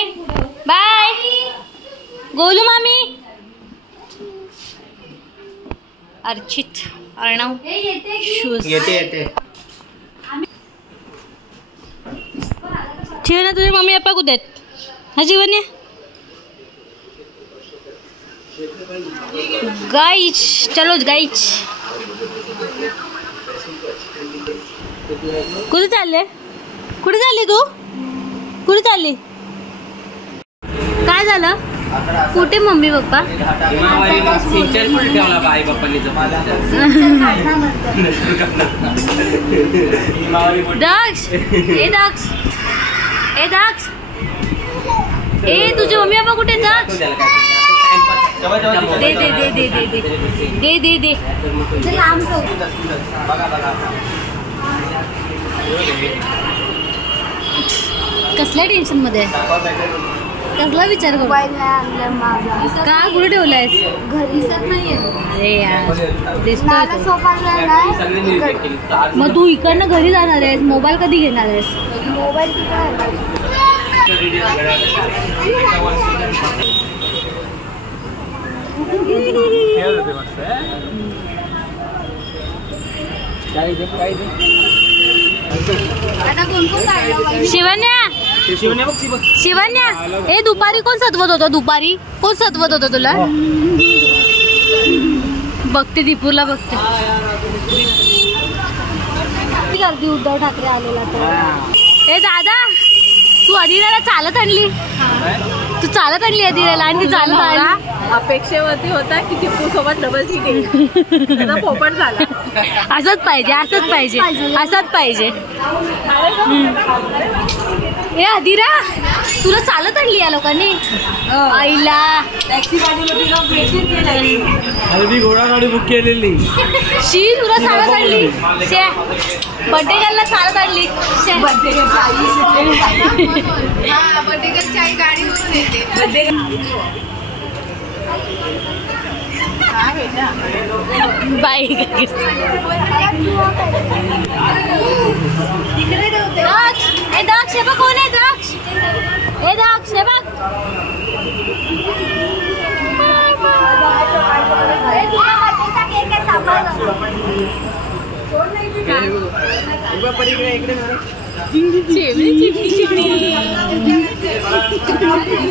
Bye bye Golu मामी Archit Arnav shoes येते ठेव ना तुझे मम्मी पप्पा कुठे आहेत हा जीवन आहे गाइस चलो गाइस कुठे चालले तू कुठे चालली काय झालं कुठे मम्मी पप्पा दक्ष ए तुझे मम्मी पप्पा कुठे दक्ष दे दे दे दे दे दे दे दे दे कसल्या टेन्शन मध्ये कसला विचार करू का कुठे ठेवलायस घरी सर नाहीये अरे यार दिसतोय मग तू इकडनं घरी जाणार आहेस मोबाईल कधी घेणार आहेस मोबाईल शिवन्या ए दुपारी कोण सतवत होतं तुला बघते दीपूला बघते गर्दी उद्धव ठाकरे आलेला तर ए दादा तू अधिराला चालत आणली अधिराला आणि ती चालत आली अपेक्षेवरती होता की टिप्पू सोबत डबल सीट येईल त्याचा पोपट झाला असंच पाहिजे ए अधिरा तुला चालत आणली या लोकांनी आईला टॅक्सी घोडागाडी बुक केलेली शी तुला चालत आणली बर्थडे गर्लला चालत आणली बर्थडे गर्लची आई गाडीवरून येते बाय द्राक्ष हे बघ कोण आहे द्राक्ष हे द्राक्ष हे बघ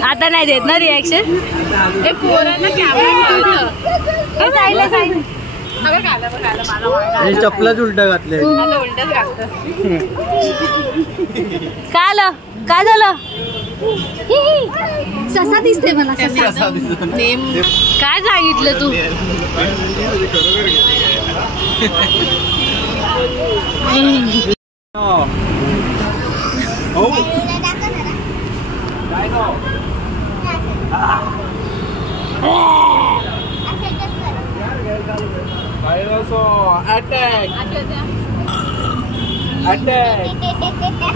आता नाही देत ना रिॲक्शन चपलाच उलटा घातले काय झालं ससा दिसते मला काय सांगितलं तू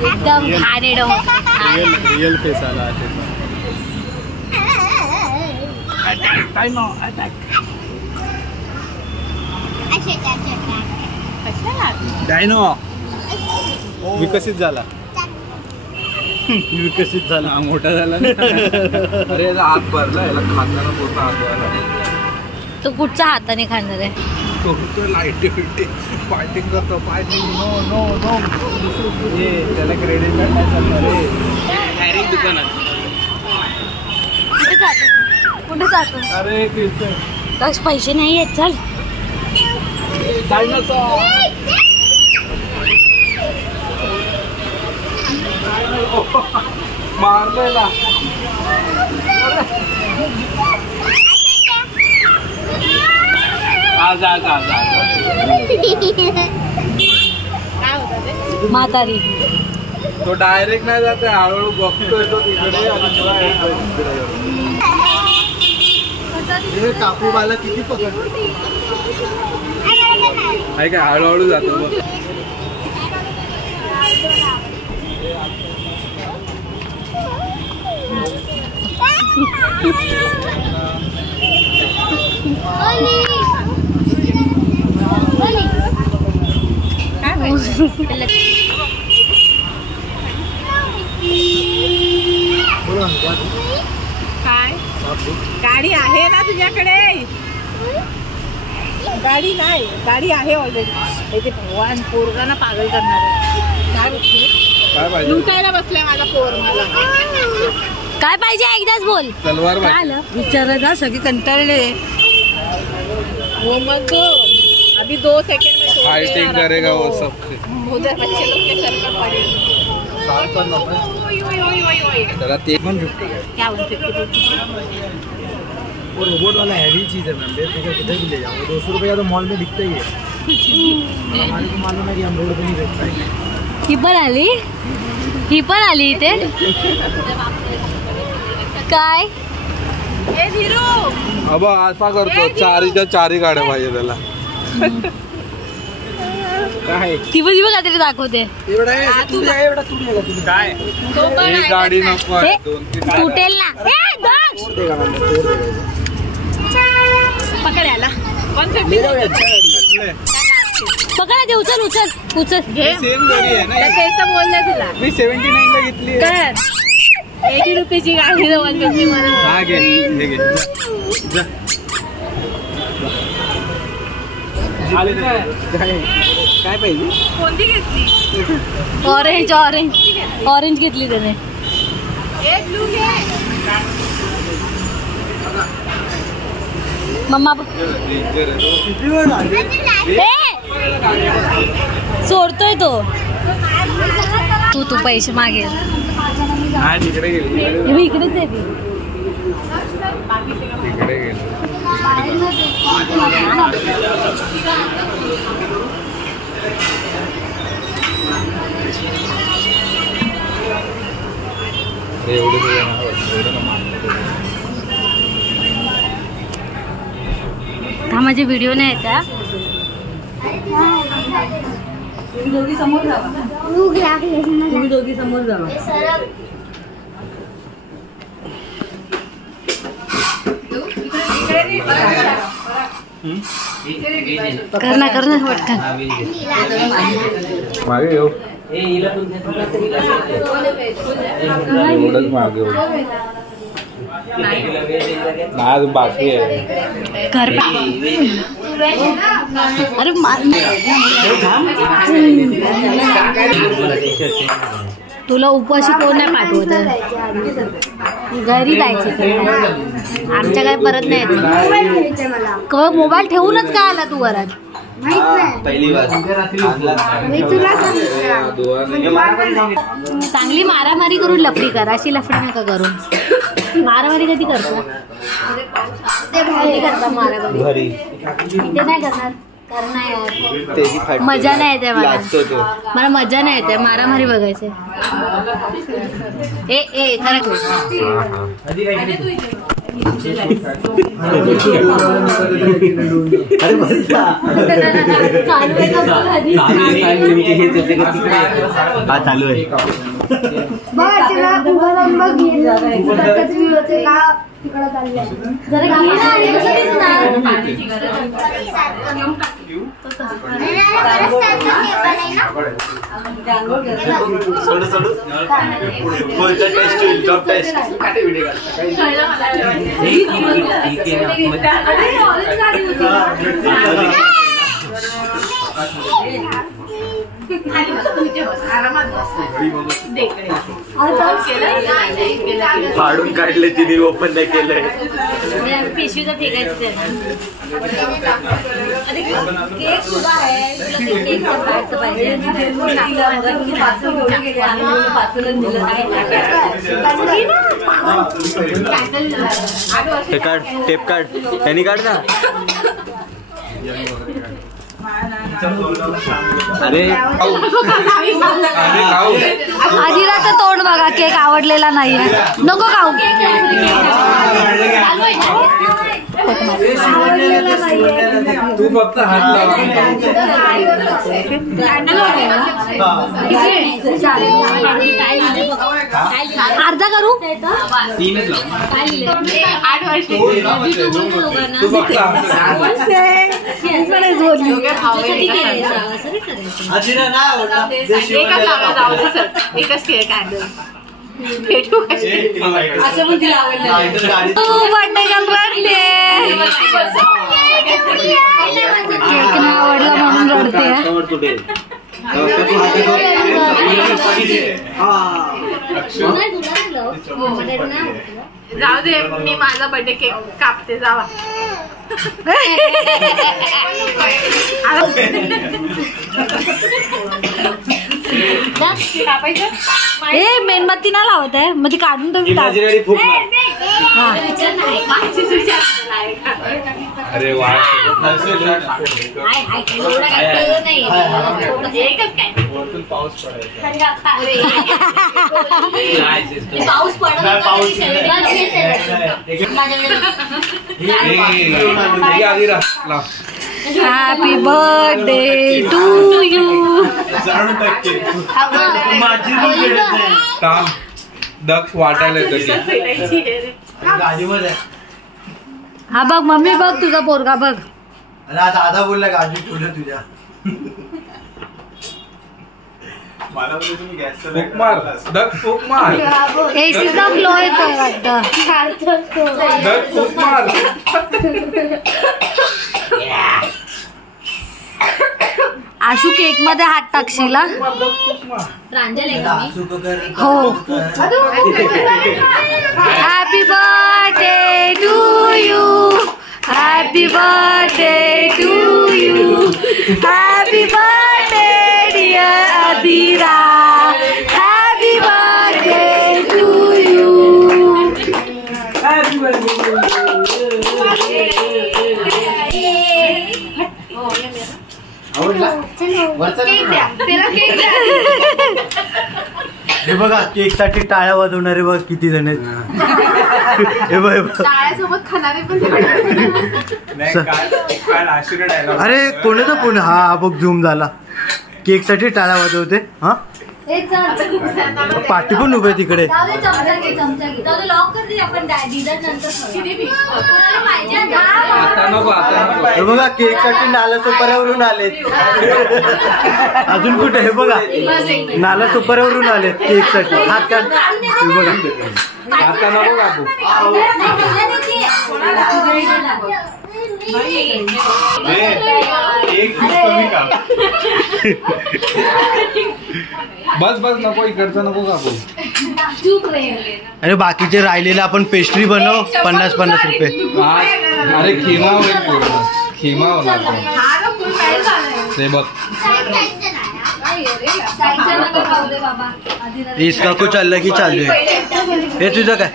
एकदम रियल फेस आला डायनो विकसित झाला मोठा झाला अरे हात भरला याला खाताना पूर्ण हात तो कुठच्या हाताने खाणार आहे तो लाईटी फिटी फायटिंग करतो नो नो नो त्याला क्रेडिट नाही चालणार डायरेक्ट दुकानात कुठे जातो अरे दक्ष पैसे नाही आहेत चल मारलेला म्हातारी तो डायरेक्ट नाही जाते हळूहळू बघतोय तो तिकडे कापूबाला किती पकडतो आहे का हळूहळू जातो गाडी आहे ना तुझ्याकडे? गाडी नाही, गाडी आहे ऑलरेडी. ते भगवान पोरगांना पागल करणार आहे. काय पाहिजे? लुटायला बसलाय माझा पोर मला. काय पाहिजे एकदाच बोल. तलवार काय आलं? विचारा ना, सगळे कंटाळले. वो मत अभी 2 सेकंड में फाइटिंग करेगा वो सबसे. उधर बच्चे लोग के सर पर पड़े. चला ते पण क्या 150? वो रोबोट वाला हैवी चीज है मैम. किधर भी ले जाओ, 200 रुपये का तो मॉल में दिखता ही है. हमारे को मालूम है कि हम रोड पे नहीं बेच पाएंगे. ही पण आली इथे. काय ए धीरू, अब असा करतो. चारीच्या चारी गाड्या पाहिजे त्याला. काय ती पण काहीतरी दाखवते. एवढा आहे एवढा तुडे तुम्ही काय तो पण एक आहे गाडी ना. नको आहे. 2-3 तुटेल ना. ए, दक्ष! देगा मैम, तोड़ देगा. पकड याला. ले 150 जाओ अच्छा गाड़ी. पकडा ते. उचल घे. सेम गाडी आहे ना. त्याचं बोललं तुला. मी 79 ला घेतली. कर 80 रुपयाची गाडी 150 मला. हा घे, हे घे. जा. काय पाहिजे? कोणती घेतली? ऑरेंज घेतली त्याने. एक ब्लू घे. मम्मा किती वेळ झाली? सोडतोय तो. तू पैसे मागेल. हा तिकडे गेली. मी इकडेच आहे ती. तिकडे गेली. हा माझे व्हिडिओ नाही येत. तुम्ही दोघी समोर जावा. करना पटकन. मागे येऊ. एवढंच मागे येऊ. आज बाकी आहे. कर. अरे तुला उपवाशी कोण नाही पाठवत. घरी जायचं. आमच्या काय परत नाही. मोबाईल ठेवूनच का आला तू घरात? चांगली मारामारी करून लफडी कर. अशी लफडी नका करू. मारामारी कधी करतो? मारामारी इथे नाही करणार. मजा नाही येते मला मजा नाही येते. मारामारी बघायचे. ए खरं चालू आहे. फाडून काढले तिने. ओपन नाही केलंय. पिशवीचं फेकायचं. केक सुद्धा आहे. केक पाहायचं पाहिजे. काढ. टेप काढ. त्यांनी काढ ना. अरे आदिराचं तोंड बघा. केक आवडलेला नाहीये. नको खाऊ. तू फक्त हात लावा. अर्धा करू. 8 वर्ष तू फक्त एकच लावा. जाऊ दे सर. एकच केक कॅन्डल. असं पण तिला आवडलं. Birthday girl रडते. केक ना आवडला म्हणून रडते. जाऊ दे, मी माझा बर्थडे केक कापते. जावा. ए मेणबत्ती ना लावत आहे मग ती काढून तर अरे वा. पाऊस हॅपी बर्थडे टू यू. दक्ष वाटायला हा बघ मम्मी बघ तुझा पोरगा बघ. दादा बोलला गाडी ठेवलं तुझ्या. एसीचा फ्लो येतोय वाटतं. आशू केक मध्ये हात टाकशील. हो. Happy birthday to you. Happy birthday to you. Happy birthday dear Adira. Happy birthday to you. Happy birthday. हे बघा केक साठी टाळ्या वाजवणारे बघ किती जण आहेत. हे बघ टाळ्यासोबत खाणारे पण. अरे कोणाचा फोन हा बघ झूम झाला. केक साठी टाळ्या वाजवते. हा पार्टी पण उभे तिकडे. हे बघा केक साठी नाला सुपाऱ्यावरून आलेत. अजून कुठे हे बघा नाला सुपाऱ्यावरून आलेत केक साठी. हात काढ. हे बघा आता नको कापू. बस बस नको इकडचं नको कापू. अरे बाकीचे राहिलेले आपण पेस्ट्री बनव 50-50 रुपये. अरे खिमा होईल पूर्ण. खिमा होणार ते बघ. इसका कुछ अलग ही चालू आहे. हे तुझं काय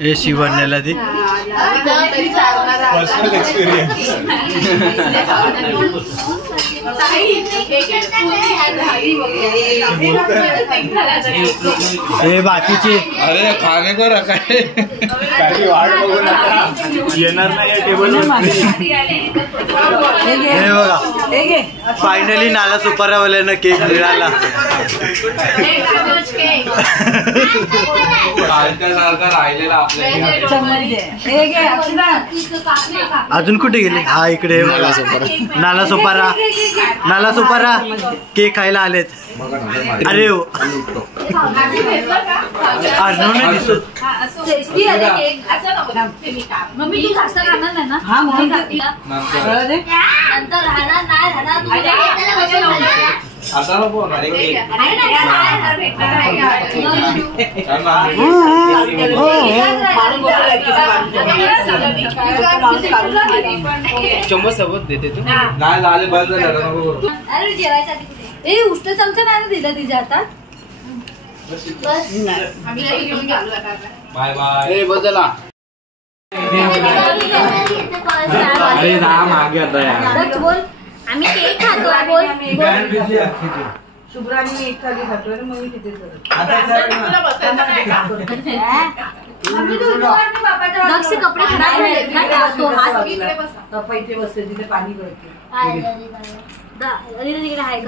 हे शिवण्याला दे. Personal experience. हे बाकीचे अरे खाने को रखा है. वाट बघू नका येणार नाही टेबल. हे बघा फायनली नाला सुपाऱ्यावाल्यानं केक मिळाला. सारखा राहिलेला आपल्या. अजून कुठे गेले. हा इकडे हे बघा नाला सुपारा. नाला सुपारा केक खायला आलेत. अरे अर्णव नाही दिसत. मम्मी तू जास्त खाणार नाही ना. हा म्हणून नंतर राहणार नाही राहणार. आता नको ना रे. चम्मच सोबत देते तू. नाही झाले बस झालं नको. अरे जेवायच्या आधी कुठे ए उष्ट चमचा नाही दिला तिच्या हातात. Bye bye. बदला. अरे राम आ गया था यार. बोल आम्ही केक खातो बोल. शुभ्राने एक खाली खातोय मग मी तिथे दक्ष कपडे खराब झाले इथे बसते तिथे पाणी गळते. तिकडे आहे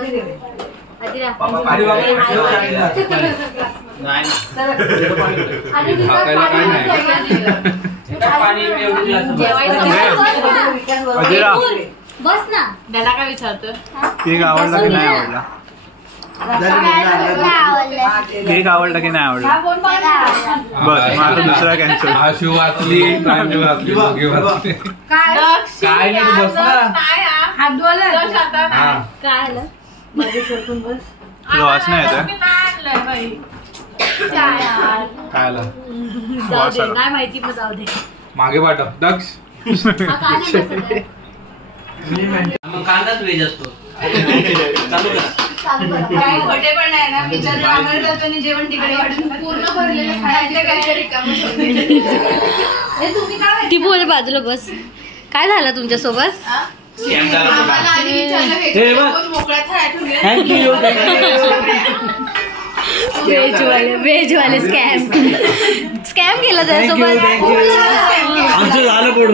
बस ना. दादा काय विचारतो? केक आवडला की नाही आवडला? केक आवडला की नाही आवडला? बस मग आता दुसरा कॅन्सल. शिव वाचली काय नाही बस ना. हात धुवायला काय आलं वास नाही येत काय आला काय माहिती मग जाऊ दे. मागे पाठव दक्ष. कांदाच वेज असतो. चालू करा. काय खोटे पण नाही ना. विचार आम्हाला जातो आणि जेवण तिकडे वाढून पूर्ण भरलेलं खायचं काहीतरी रिकामं ठेवलेलं. तुम्ही काय ती बोल बाजूला बस. काय झालं तुमच्या सोबत? आम्हाला आधी विचारलं भेटलं मोकळ्या थाळ्या ठेवल्या. वेजवाले स्कॅम केला त्यासोबत. आमचं झालं पोट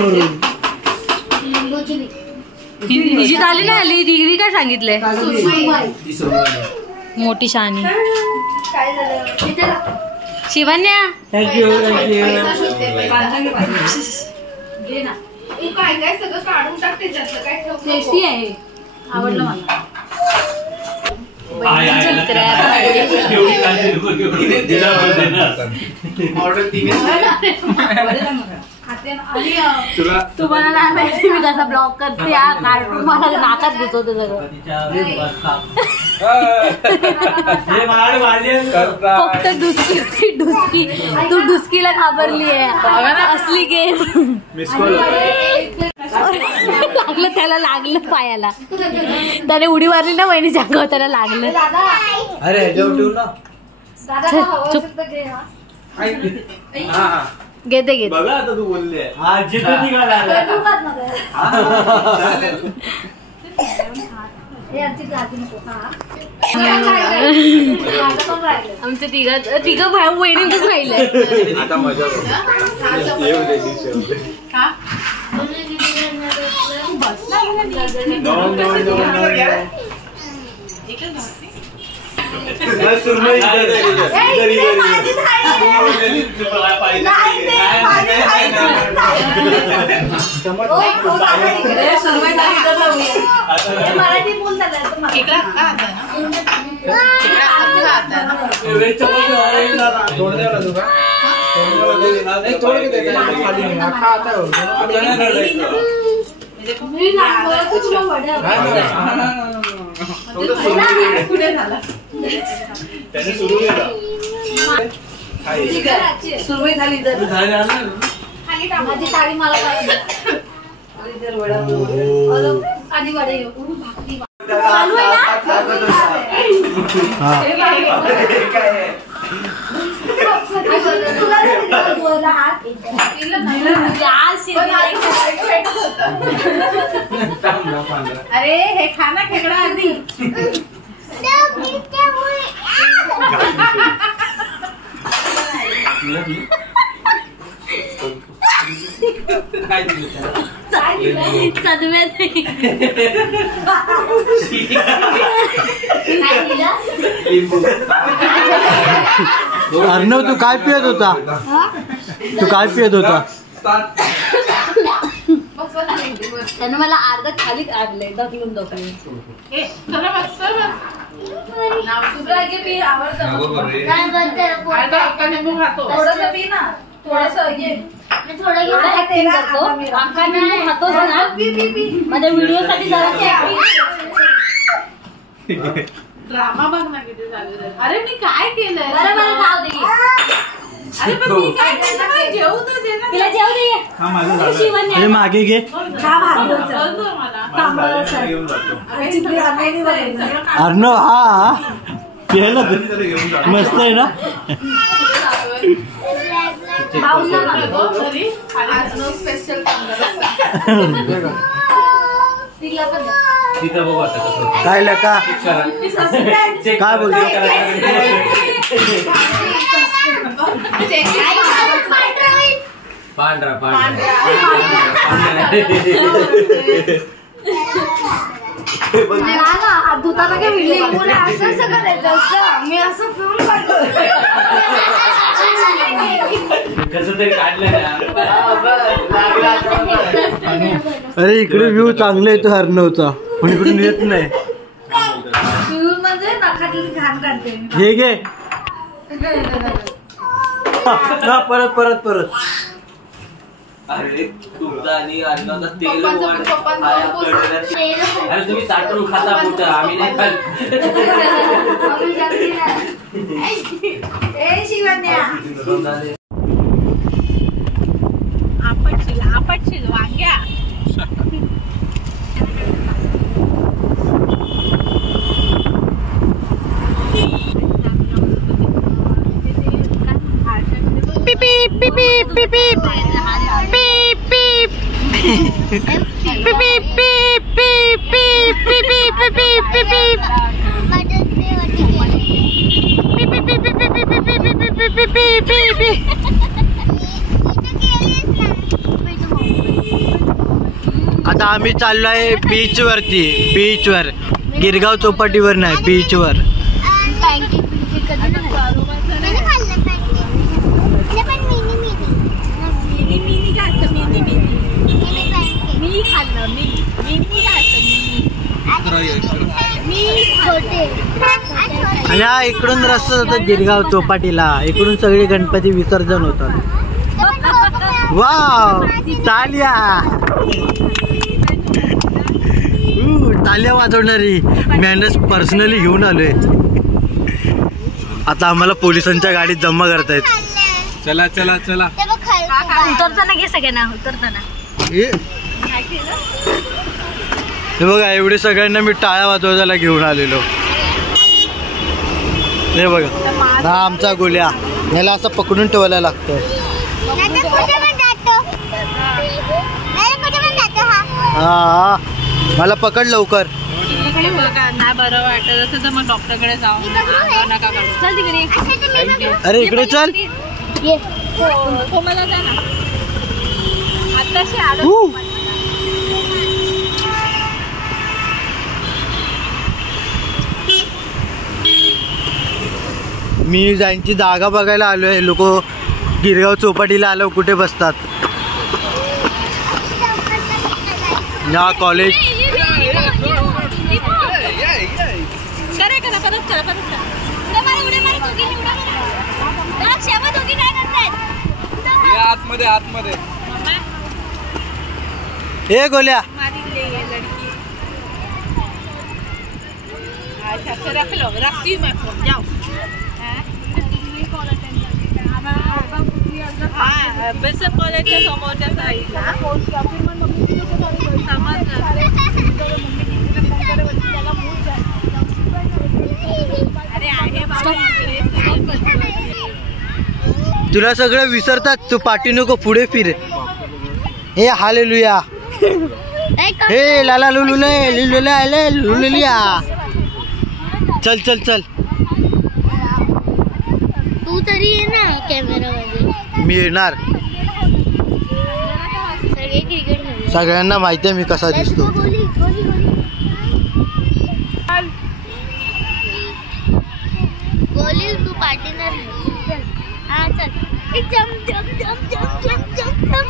निशित आली ना आली डिग्री काय सांगितले मोठी शहाणी शिवन्या. थँक्यू काय काय सगळं काढून टाक त्याच्यातलं काय ठेवू. टेस्टी आहे आवडलं मला. तुम्हाला नाही माहिती मी कसा ब्लॉक करते. कार्टून मला नाकात घुसवते सगळं. फक्त डुसकी तू डुसकीला घाबरली आहे असली गेम. लागलं त्याला लागलं पायाला. त्याने उडी मारली ना वहिनीच्या अंगावर त्याला लागलं. अरे जेव ना. चुप घेते घेते. बघा आता तू बोलले आमच्या तिघ भाऊ वहिनीच राहिले. आता मजा सुरुवात झाली तर माझी साडी मला आधी वडे चालू आहे अरे हे खाना खेकडा आधी अर्णव तू काय पियत होता? त्यानं मला अर्धा खाली काढले ढकलून माझ्या व्हिडिओ साठी ड्रामा बघ ना किती चालू. अरे मी काय केलंय? अरे मला जाऊ दे. अरे पण मी काय केलं? मला जेवू तर दे ना. तिला जेव दे. अरे मागे घे. अर्णव हा केलं मस्त आहे ना. स्पेशल काय लका काय बोलतो? पांढरा पांढरा हात धुताना काय व्हिडिओ असं करायचं असं मी असं फिरून कसं तरी काढलं अरे इकडे व्ह्यू चांगला येतो हरणवचा पण इकडून येत नाही. म्हणजे नखातली घाण काढते. हे घे परत परत परत. अरे तुमचा आणि अर्धाचा तेल अरे तुम्ही साठवून खाता कुठं आम्ही नाही खात. आपटशील वांग्या आता आम्ही चाललोय बीच वरती. बीच वर गिरगाव चौपाटीवर नाही बीच वर. आणि हा इकडून रस्ता जातो गिरगाव चौपाटीला. इकडून सगळे गणपती विसर्जन होतात. वाव तालिया तालिया वाजवणारी मॅनस पर्सनली घेऊन आलोय. आता आम्हाला पोलिसांच्या गाडीत जमा करतायत. चला चला चला उतरताना घे सगळ्यांना उतरताना. हे बघा एवढे सगळ्यांना मी टाळ्या वाजवायला घेऊन आलेलो. हे बघा हा आमचा गोल्या. ह्याला असं पकडून ठेवायला लागतं. हा मला पकड लवकर. नाही बरं वाटत असं तर मग डॉक्टरकडे जाऊ नका. चल तिकडे. अरे इकडे चल. मला जा ना आताशी आलो. मी जायची जागा बघायला आलोय. लोक गिरगाव चौपाटीला आलो कुठे बसतात. या कॉलेज आतमध्ये आतमध्ये. हे गोल्या बेसन कॉलेजच्या समोरच्या साईडला तुला सगळं विसरतात. तू पाठी नको पुढे फिर. हे हालेलुया. हे लाला लुलुलिया. चल चल चल. तू तरी ये ना कॅमेरा मध्ये. मी येणार. सगळे क्रिकेट सगळ्यांना माहिती आहे मी कसा दिसतो. गोली तू पार्टीनर. हा चल. जम जम जम जम जम जम जम.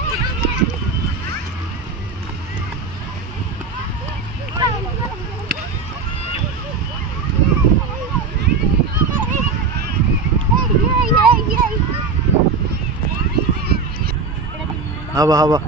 हवा हवा.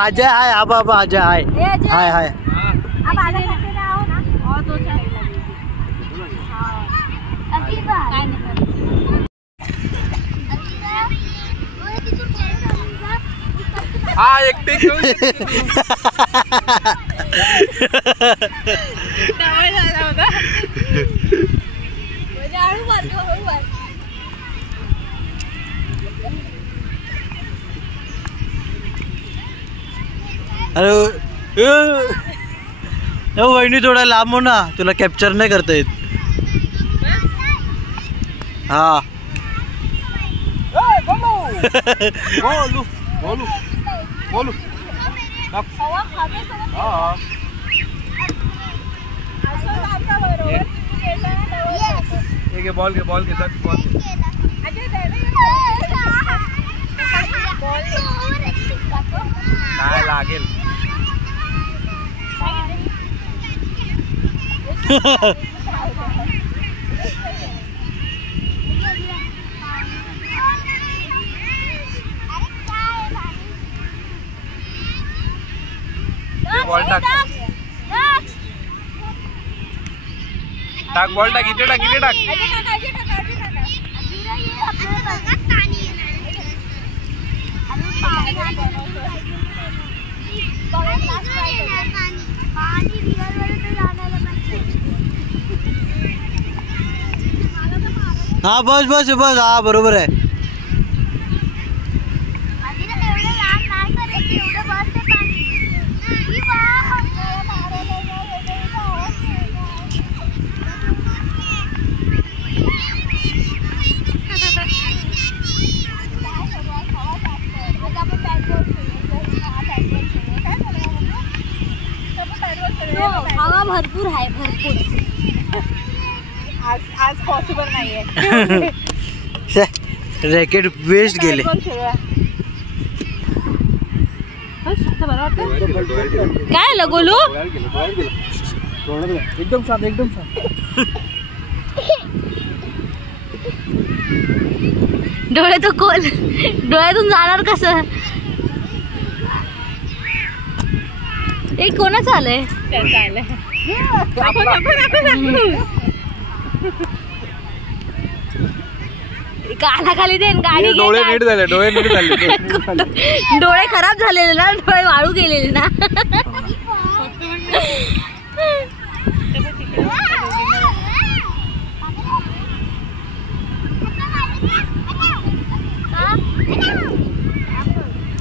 अजय हाय. आबा आबा अजय हाय. हाय हाय. अब आधा घंटे ना आओ ना और 2 साइड लगे. अगली बार हा एकटे अरे वहिनी थोडा लांब हो ना, तुला कॅप्चर नाही करता येत. हा बोलू बोलू बोलू बॉल घे बॉल घे बॉल काय लागेल. बॉल टाक टाक बॉल टाक इथे टाक इथे टाक. हा बस बस बस. हा बरोबर आहे. हवा भरपूर आहे भरपूर. आज पॉसिबल नाहीये. रॅकेट वेस्ट गेले. काय आलं गोलू? एकदम शांत एकदम शांत. डोळे तो खोल, डोळ्यातून जाणार कसं? एक कोणाचं आलंय? कानाखाली दे गाडी. डोळे नीट झाले डोळे नीट झाले. डोळे खराब झालेले ना, डोळे वाळू गेलेले ना.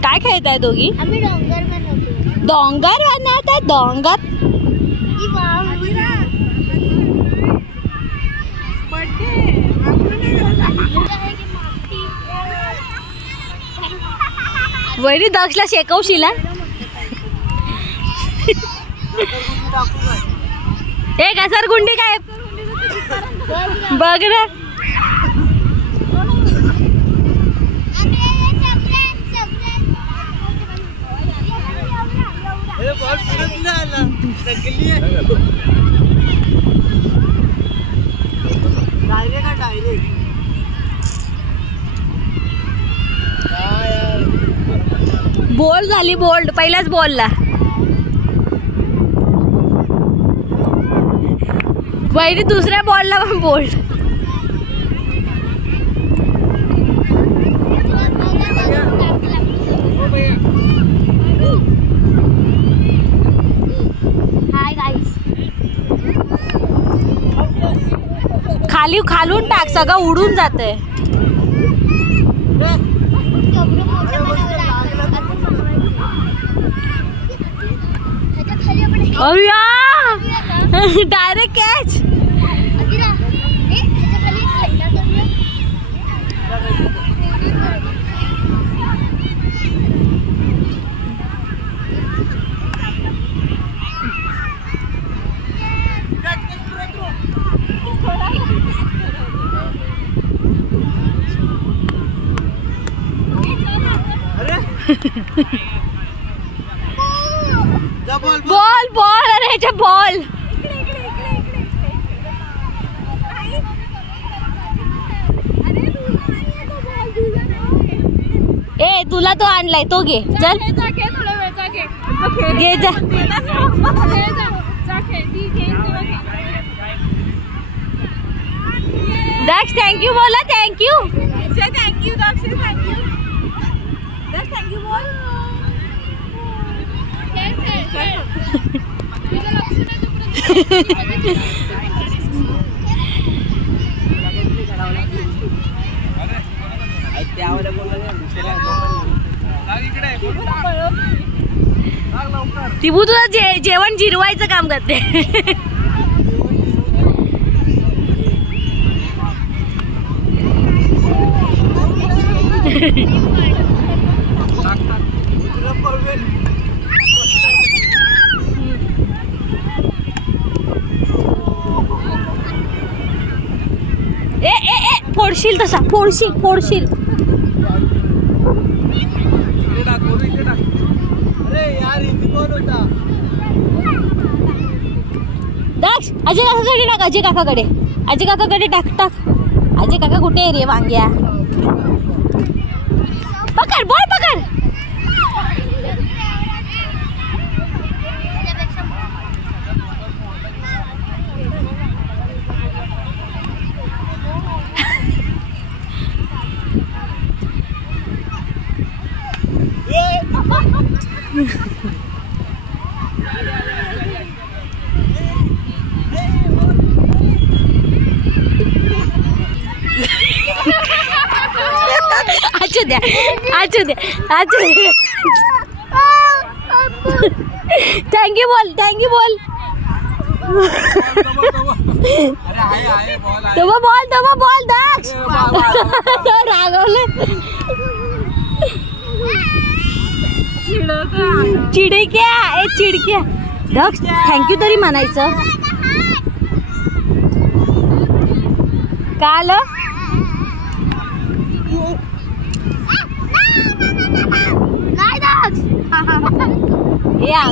काय खेळताय दोघी? आम्ही डोंगर बनवतो. डोंगर बनवताय? डोंगर वैरी दक्षला शेकवशील. ए घसरगुंडी काय बघ ना. बोल्ड झाली बोल्ड पहिल्याच बॉलला. वैरी दुसऱ्या बॉलला पण बोल्ड. Hi guys. खाली खालून टाक, सगळं उडून जातंय. Direct catch. Ball ball. अरे ह्याच्या बॉल. ए तुला तो आणलाय तो घे. चल घे जा. दक्ष थँक्यू बोला. थँक्यू थँक्यू दक्ष. थँक्यू दक्ष. थँक्यू बोल. टिबू तुझं जेवण जिरवायचं काम करते. ए ए ए फोडशील तसा, फोडशील. अरे यार इथे कोण होता? दक्ष अजय काकाकडे टाक, अजय काकाकडे टाक. अजय काका कुठे आहे रे वांग्या? पकड बॉल पकड. आचू दे. थँक्यू बोल. दबा बॉल दक्ष. रागवले. चिडक्या दक्ष थँक्यू तरी म्हणायचं. का आलं? या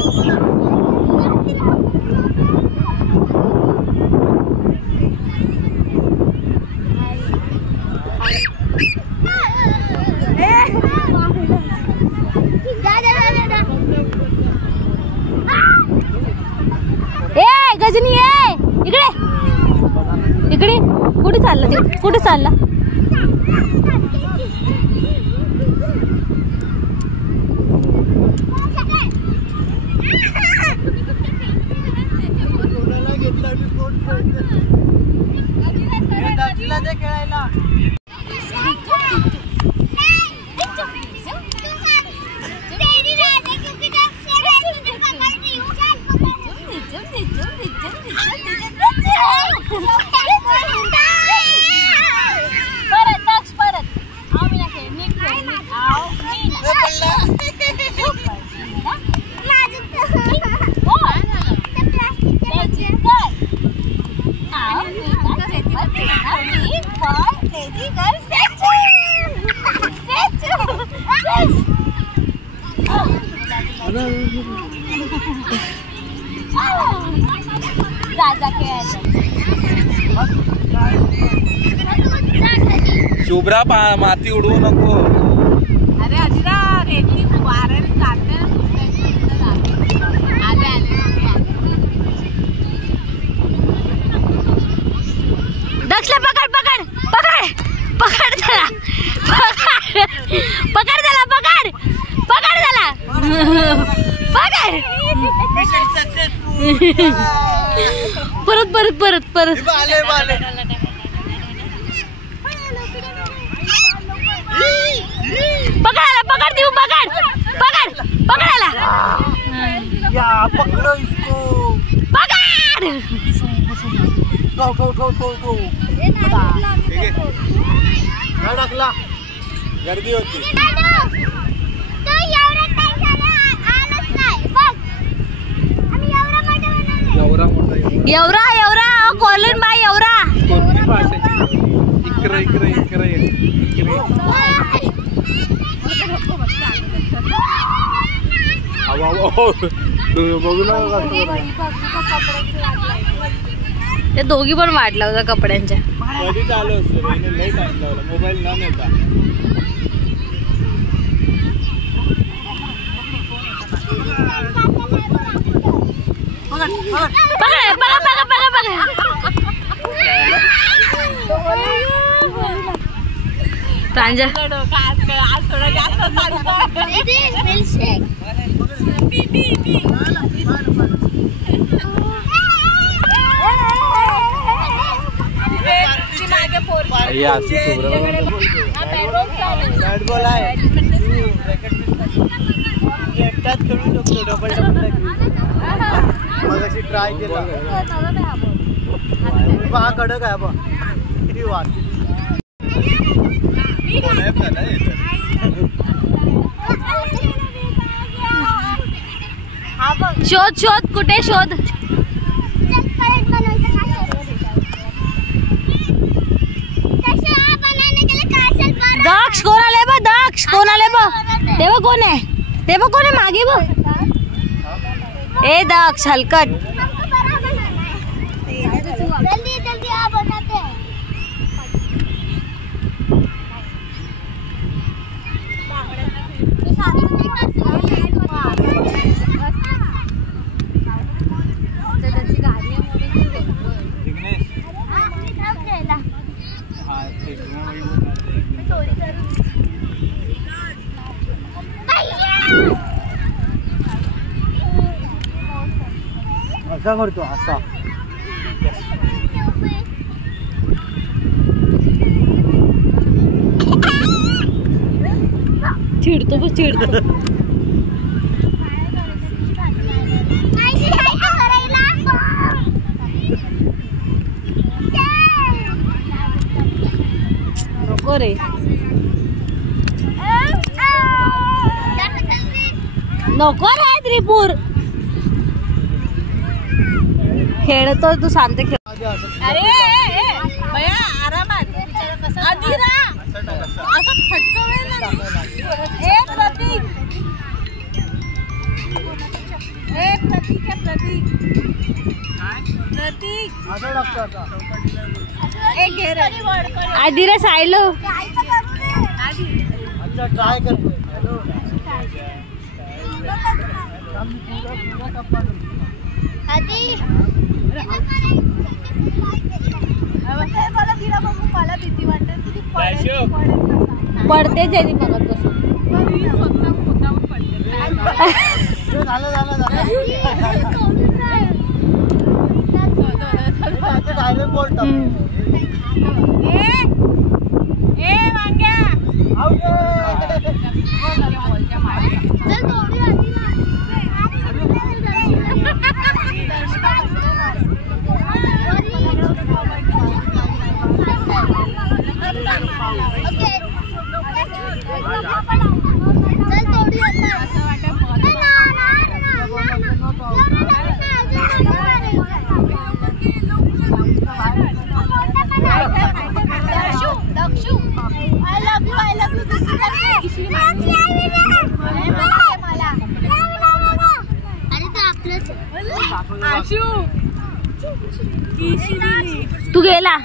गजनी आहे इकडे. कुठे चालला? खेळायला शुभ्रा माती उडवू नको. अरे अजिरा रेती वाऱ्याने जाते. दक्षला पकड त्याला. परत पकड़ देऊ. पकड़ाला. पकड़ो इसको. पकड़. ठो. टाकला. गर्दी होती. एवरा कॉलन बाई एवरा. इकडे बघू ना. ते दोघी पण वाट लावता कपड्यांच्या. कधी चालू असतो लई टाइम लावला मोबाईल न नेता. प्रांजल बॅट बॉल आहे. एकटाच खेळू शकतो डबल मग अशी ट्राय केला हा कडक आहे बा किती वाट शोध शोध कुठे शोध दक्ष कोण आले बा दक्ष कोण आले बा ते बघ कोण आहे मागे बघ ए दक्ष हलकट जल्दी जल्दी आप बनाते हैं असा करतो असा चिडतो बघ चिडतो नको रे नको रे त्रिपूर खेळतो तू शांत खेळ अरे भैया आरामात अधीरा असं फटकवेल ना ए प्रतीक असं लागतं आता अधीरा सायलो अच्छा ट्राय करतोय मला भीती वाटते किती पडतेच आहे बघत बसून झालं डायरेक्ट बोलतो तू गेला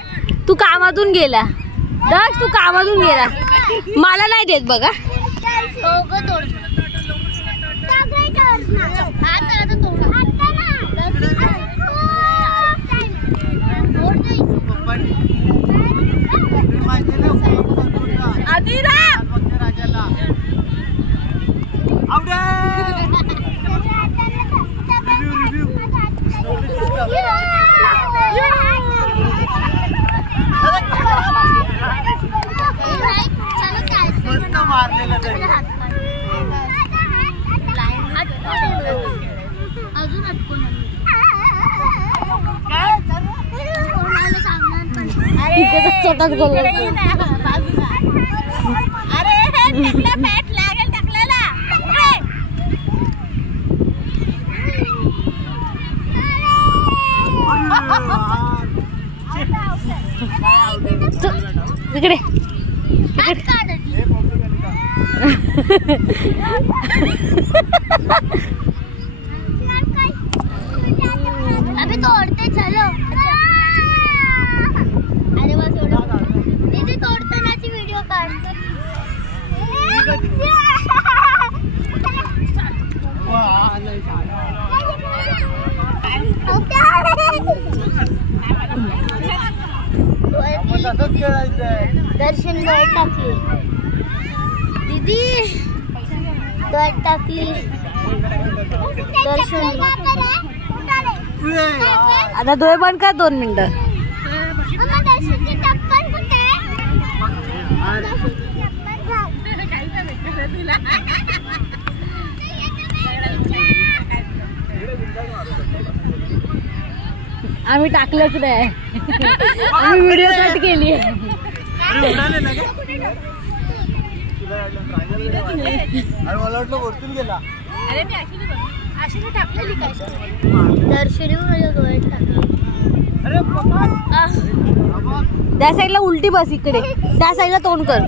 तू कामातून गेला दक्ष तू कामातून गेला मला नाही देत बघा अजून अटकून इकडे अभी तोड़ते चलो अरे बस दीदी तोड़तानाची व्हिडिओ काढ दर्शन गळ टाकली दीदी गळ टाकली दर्शन आता डोळे बंद कर 2 मिनिटं आम्ही टाकलंच नाही. आम्ही व्हिडिओ कट केली आहे. अरे मला वाटलं वरतून गेला. अरे मी अशी टाकलेली काय दर्शनी त्या साईडला उलटी बस इकडे. त्या साईडला तोंड कर.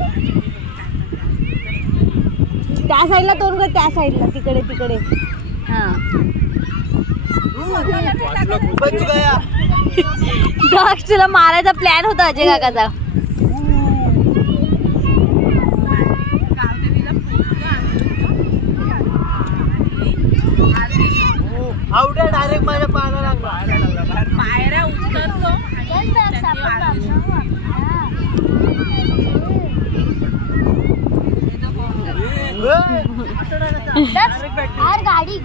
त्या साईडला तोंड कर. त्या साईडला तिकडे तिकडे. हा दक्ष तुला मारायचा प्लॅन होता अजय काकाचा. आवड्या डायरेक्ट माझ्या पायाला लागला. पायऱ्या उतरतो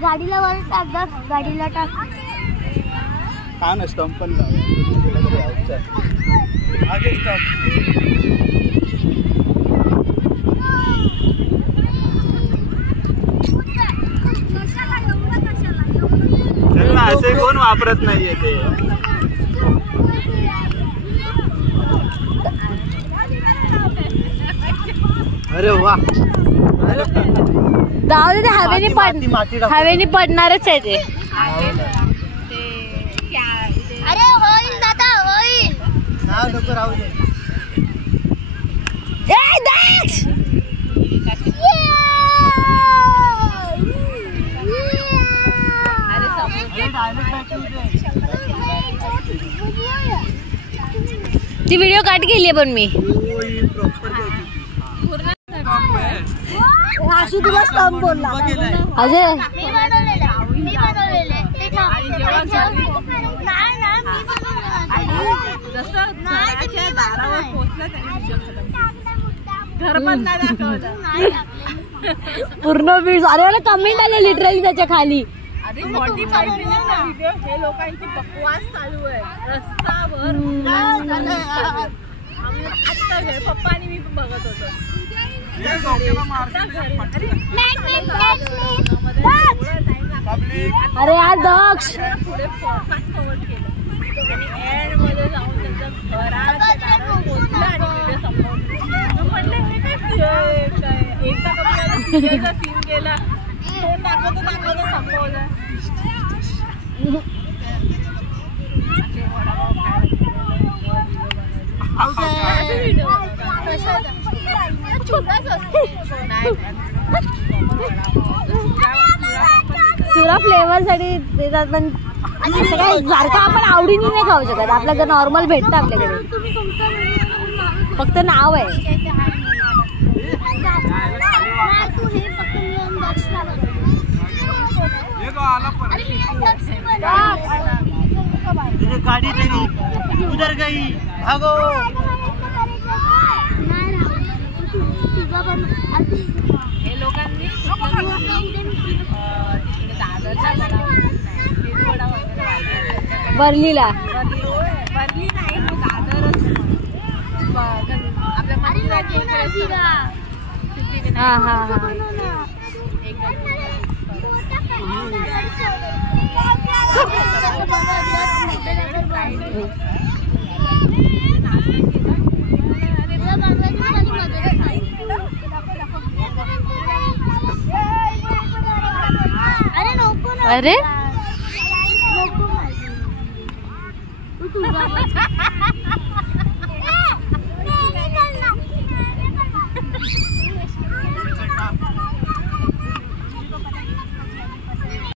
गाडीला वर टाक. गाडीला टाक. हा ना स्टंप पण आगे स्टंप. असे कोण वापरत नाहीये ते. अरे वा. जाऊ दे. हवेने पडणारच आहे ते. अरे होईल दादा होईल. हा नको राहू दे. ए दक्ष ती व्हिडिओ कट केली पण मी. आशू तुला स्टंप बोलला अजय. मी बनवलेले ते दारावर पोहोचलं घर पण नाही दाखवलं. पूर्ण व्हिडिओ. अरे मला कमेंट आले लिटरली त्याच्या खाली. अरे 45 मिनिटचा व्हिडिओ. हे लोकांची बकवास चालू आहे रस्त्यावर. आता घर पप्पा आणि मी बघत होतो. अरे यार दक्ष पुढे फास्ट फॉरवर्ड केलं आणि एंड मध्ये जाऊन त्यांचं घराच्या पोहोचलं आणि व्हिडिओ संपवलं. म्हणलं हे काय एकदा कपड्याला सीन केला. तोंड दाखवतो संपवलं. चुरा फ्लेवर साठी देतात पण असं काय सारखं आपण आवडीने नाही खाऊ शकत. आपल्याकडे नॉर्मल भेटतं आपल्याकडे. फक्त नाव आहे. गाड़ी तेरी उधर गई. भागो. हे लोकांनी बर्लीला बर्ली नाही दादरच आपल्या मंदिराची. हा हा हा. अरे